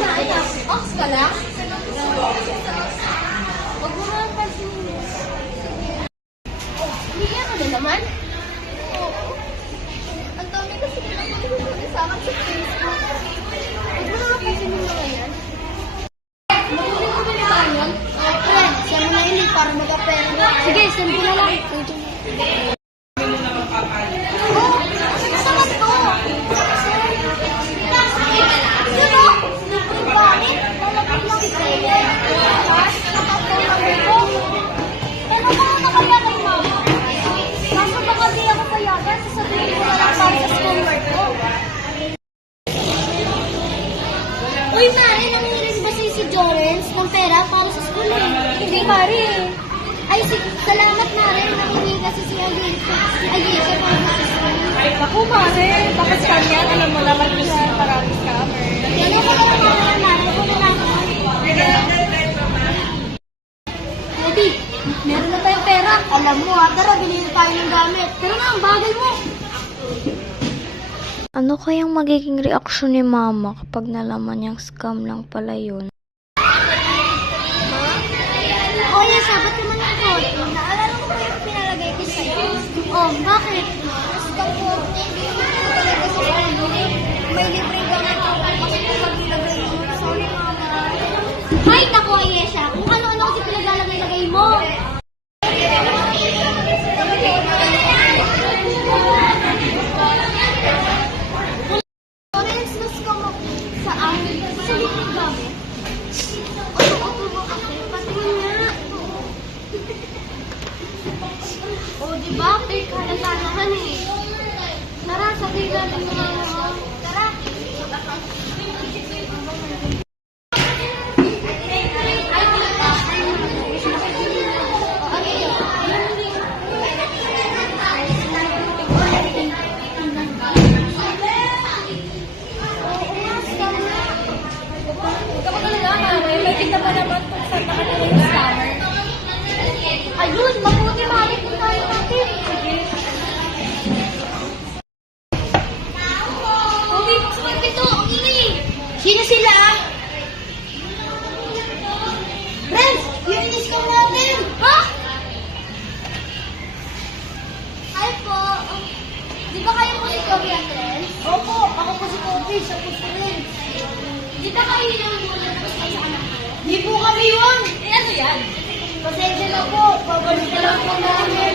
na, anak. Ox ka lang? Huwag mo nga pansinin. Hindi ka na naman? Oo. Ang dami kasi pinag-ulit sa akin sa Facebook. Huwag mo nga pansinin mga yan. Makulit ko ba na ba yun? Friend, saan mo na yun para mag-apera. Sige, saan ko na lang. Uy, Mari, nangihiling ba si Jorens ng pera para sa school eh? Hindi, Mari. Ay, salamat, Mari. Nangihiling kasi si Ayesha para sa school. Ay, naku, Mari. Bakit kanya? Alam mo naman siya. Maraming scammer. Ano ko lang Mari? Mari ko na lang. Eddie, meron na tayong pera. Alam mo, tara, bilhin tayo ng gamit. Pero na, ang bagay mo. Ano kayang magiging reaksyon ni Mama kapag nalaman niyang scam lang pala yun? O, yes, ba't naman ako? Naalala ko ba yung pinalagay ko sa'yo? Oh, bakit? Scam po. Talaga sa ano? May libre gamit ako kasi pinaglalagay mo. Sorry, Mama. Ay, naku, Ayesha. Kung ano-ano kasi pinaglalagay mo. O, diba? Fake halatahan eh. Tara, sabihin natin mga tara. Ayun, mabuti mali kung tayo natin. Okay, paksulat ito. Ang ingay. Sino sila? Friends, yun yung disco natin. Ha? Hi po. Di ba kayo po si Kobe at Friends? Opo, ako po si Kobe. Siya po si Friends. Di ba kayo yung muna na sa anak ko? Di po kami yun. Eh, ano yan? Pasensya na po. Babalik na lang po namin.